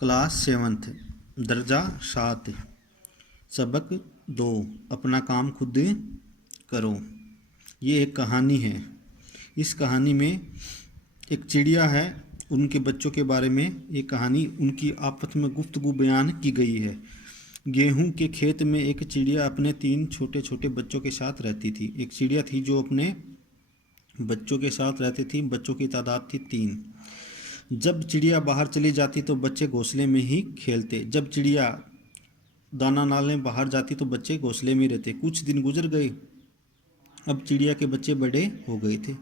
Class 7th, दर्जा 7, सबक 2, अपना काम खुद करो। ये एक कहानी है। इस कहानी में एक चिड़िया है, उनके बच्चों के बारे में ये कहानी उनकी आपस में गुफ्तगू बयान की गई है। गेहूं के खेत में एक चिड़िया अपने 3 छोटे छोटे बच्चों के साथ रहती थी। एक चिड़िया थी जो अपने बच्चों के साथ रहती थी। बच्चों की तादाद थी 3। जब चिड़िया बाहर चली जाती तो बच्चे घोंसले में ही खेलते। जब चिड़िया दाना डालने बाहर जाती तो बच्चे घोंसले में रहते। कुछ दिन गुजर गए। अब चिड़िया के बच्चे बड़े हो गए थे,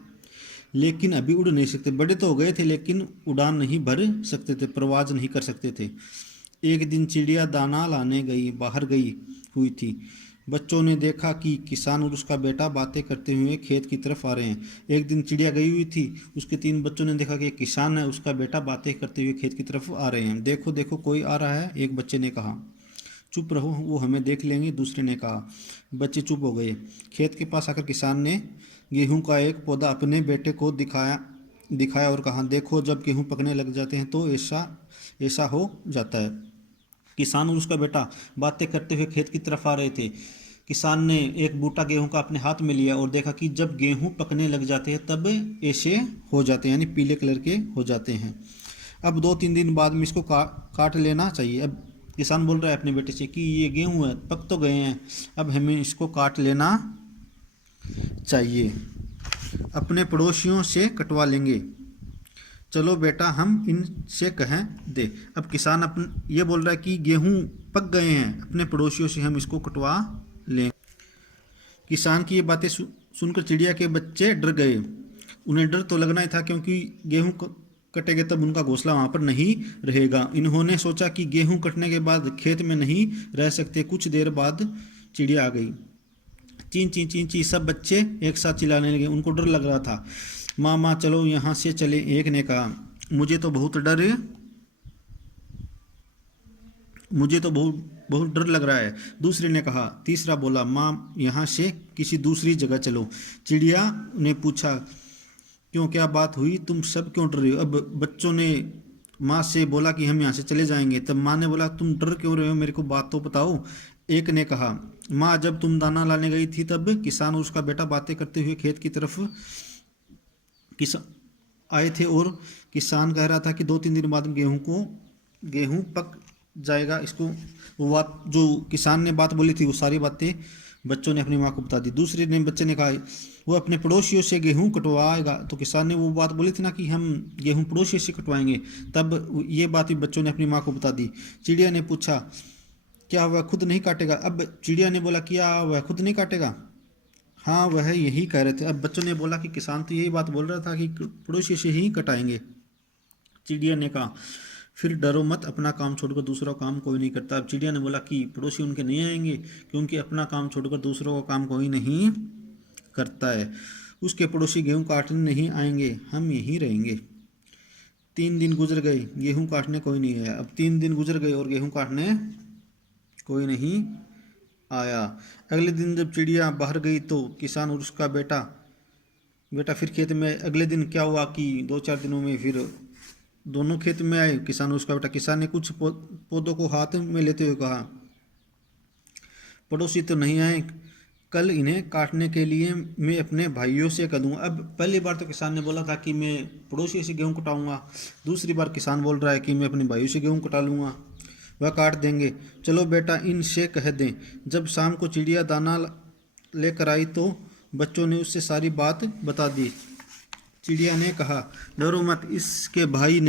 लेकिन अभी उड़ नहीं सकते। बड़े तो हो गए थे लेकिन उड़ान नहीं भर सकते थे, परवाज नहीं कर सकते थे। एक दिन चिड़िया दाना लाने बाहर गई हुई थी। बच्चों ने देखा कि किसान और उसका बेटा बातें करते हुए खेत की तरफ आ रहे हैं। एक दिन चिड़िया गई हुई थी, उसके 3 बच्चों ने देखा कि एक किसान है, उसका बेटा बातें करते हुए खेत की तरफ आ रहे हैं। देखो देखो कोई आ रहा है, एक बच्चे ने कहा। चुप रहो, वो हमें देख लेंगे, दूसरे ने कहा। बच्चे चुप हो गए। खेत के पास आकर किसान ने गेहूं का एक पौधा अपने बेटे को दिखाया और कहा, देखो जब गेहूं पकने लग जाते हैं तो ऐसा ऐसा हो जाता है। किसान और उसका बेटा बातें करते हुए खेत की तरफ आ रहे थे। किसान ने एक बूटा गेहूं का अपने हाथ में लिया और देखा कि जब गेहूं पकने लग जाते हैं तब ऐसे हो जाते हैं, यानी पीले कलर के हो जाते हैं। अब 2-3 दिन बाद में इसको काट लेना चाहिए। अब किसान बोल रहा है अपने बेटे से कि ये गेहूं है, पक तो गए हैं, अब हमें इसको काट लेना चाहिए, अपने पड़ोसियों से कटवा लेंगे। चलो बेटा हम इनसे कहें दे। अब किसान ये बोल रहा है कि गेहूं पक गए हैं, अपने पड़ोसियों से हम इसको कटवा लें। किसान की ये बातें सुनकर चिड़िया के बच्चे डर गए। उन्हें डर तो लगना ही था, क्योंकि गेहूं कटेंगे तब उनका घोंसला वहां पर नहीं रहेगा। इन्होंने सोचा कि गेहूं कटने के बाद खेत में नहीं रह सकते। कुछ देर बाद चिड़िया आ गई। चीं चीं चीं चीं, सब बच्चे एक साथ चिल्लाने लगे। उनको डर लग रहा था। माँ माँ चलो यहाँ से चले, एक ने कहा। मुझे तो बहुत बहुत डर लग रहा है, दूसरे ने कहा। तीसरा बोला, माँ यहाँ से किसी दूसरी जगह चलो। चिड़िया ने पूछा, क्यों, क्या बात हुई, तुम सब क्यों डर रहे हो? अब बच्चों ने माँ से बोला कि हम यहाँ से चले जाएंगे। तब माँ ने बोला, तुम डर क्यों रहे हो, मेरे को बात तो बताओ। एक ने कहा, माँ जब तुम दाना लाने गई थी तब किसान और उसका बेटा बातें करते हुए खेत की तरफ आए थे और किसान कह रहा था कि 2-3 दिन बाद गेहूं पक जाएगा। इसको वो बात जो किसान ने बात बोली थी वो सारी बातें बच्चों ने अपनी माँ को बता दी। दूसरे ने बच्चे ने कहा वो अपने पड़ोसियों से गेहूं कटवाएगा। तो किसान ने वो बात बोली थी ना कि हम गेहूं पड़ोसियों से कटवाएंगे, तब ये बात भी बच्चों ने अपनी माँ को बता दी। चिड़िया ने पूछा, क्या वह खुद नहीं काटेगा? अब चिड़िया ने बोला, क्या वह खुद नहीं काटेगा? हाँ, वह यही कह रहे थे। अब बच्चों ने बोला कि किसान तो यही बात बोल रहा था कि पड़ोसी से ही कटाएंगे। चिड़िया ने कहा, फिर डरो मत, अपना काम छोड़कर दूसरा काम कोई नहीं करता। अब चिड़िया ने बोला कि पड़ोसी उनके नहीं आएंगे, क्योंकि अपना काम छोड़कर दूसरों का काम कोई नहीं करता है। उसके पड़ोसी गेहूं काटने नहीं आएंगे, हम यहीं रहेंगे। 3 दिन गुजर गए, गेहूं काटने कोई नहीं आया। अब 3 दिन गुजर गए और गेहूं काटने कोई नहीं आया। अगले दिन जब चिड़िया बाहर गई तो किसान और उसका बेटा फिर खेत में। अगले दिन क्या हुआ कि 2-4 दिनों में फिर दोनों खेत में आए, किसान और उसका बेटा। किसान ने कुछ पौधों को हाथ में लेते हुए कहा, पड़ोसी तो नहीं आए, कल इन्हें काटने के लिए मैं अपने भाइयों से कह दूंगा। अब पहली बार तो किसान ने बोला था कि मैं पड़ोसी से गेहूं कटाऊंगा। दूसरी बार किसान बोल रहा है कि मैं अपने भाइयों से गेहूं कटा लूँगा, वह काट देंगे। चलो बेटा इनसे कह दें। जब शाम को चिड़िया दाना लेकर आई तो बच्चों ने उससे सारी बात बता दी। चिड़िया ने कहा, डरो मत, इसके भाई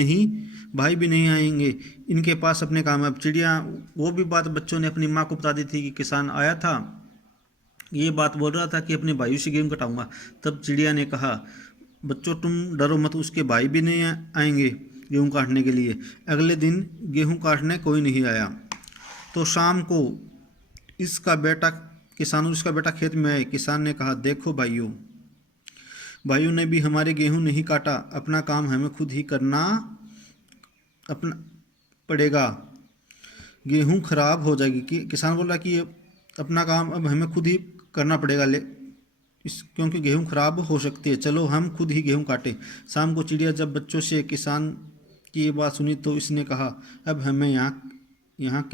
भी नहीं आएंगे, इनके पास अपने काम है। अब चिड़िया वो भी बात बच्चों ने अपनी माँ को बता दी थी कि किसान आया था, ये बात बोल रहा था कि अपने भाइयों से गेहूं कटाऊंगा। तब चिड़िया ने कहा, बच्चों तुम डरो मत, उसके भाई भी नहीं आएंगे गेहूं काटने के लिए। अगले दिन गेहूं काटने कोई नहीं आया। तो शाम को किसान और इसका बेटा खेत में आए। किसान ने कहा, देखो भाइयों ने भी हमारे गेहूं नहीं काटा, अपना काम हमें खुद ही करना अपना पड़ेगा, गेहूं खराब हो जाएगी। किसान बोल रहा कि अपना काम अब हमें खुद ही करना पड़ेगा, क्योंकि गेहूं खराब हो सकती है, चलो हम खुद ही गेहूं काटें। शाम को चिड़िया जब बच्चों से किसान की ये बात सुनी तो इसने कहा, अब हमें यहाँ से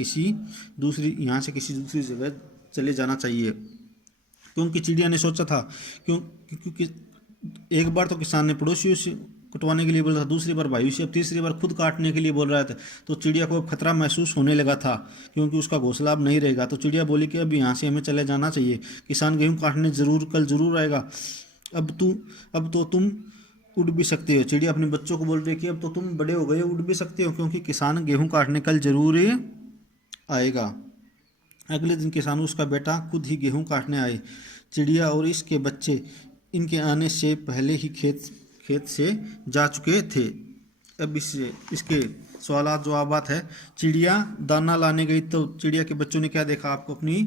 किसी दूसरी जगह चले जाना चाहिए। क्योंकि चिड़िया ने सोचा था, क्योंकि एक बार तो किसान ने पड़ोसियों से कटवाने के लिए बोला था, दूसरी बार भाइयों से, अब तीसरी बार खुद काटने के लिए बोल रहा था। तो चिड़िया को अब खतरा महसूस होने लगा था, क्योंकि उसका घोंसला अब नहीं रहेगा। तो चिड़िया बोली कि अब यहाँ से हमें चले जाना चाहिए, किसान गेहूँ काटने कल जरूर आएगा। अब तो तुम उड़ भी सकते हो। चिड़िया अपने बच्चों को बोल रही है कि अब तो तुम बड़े हो गए, उड़ भी सकते हो, क्योंकि किसान गेहूँ काटने कल जरूर आएगा। अगले दिन किसान उसका बेटा खुद ही गेहूँ काटने आए। चिड़िया और इसके बच्चे इनके आने से पहले ही खेत से जा चुके थे। अब इसके सवालात जवाबात है। चिड़िया दाना लाने गई तो चिड़िया के बच्चों ने क्या देखा, आपको अपनी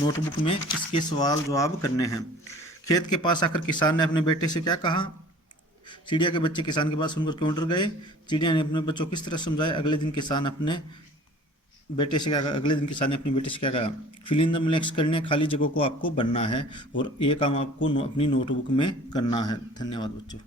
नोटबुक में इसके सवाल जवाब करने हैं। खेत के पास आकर किसान ने अपने बेटे से क्या कहा। चिड़िया के बच्चे किसान की बात सुनकर क्यों डर गए। चिड़िया ने अपने बच्चों को किस तरह समझाया। अगले दिन किसान ने अपने बेटे से क्या कहा। फिल इन द ब्लैंक्स करने खाली जगह को आपको भरना है और ये काम आपको अपनी नोटबुक में करना है। धन्यवाद बच्चों।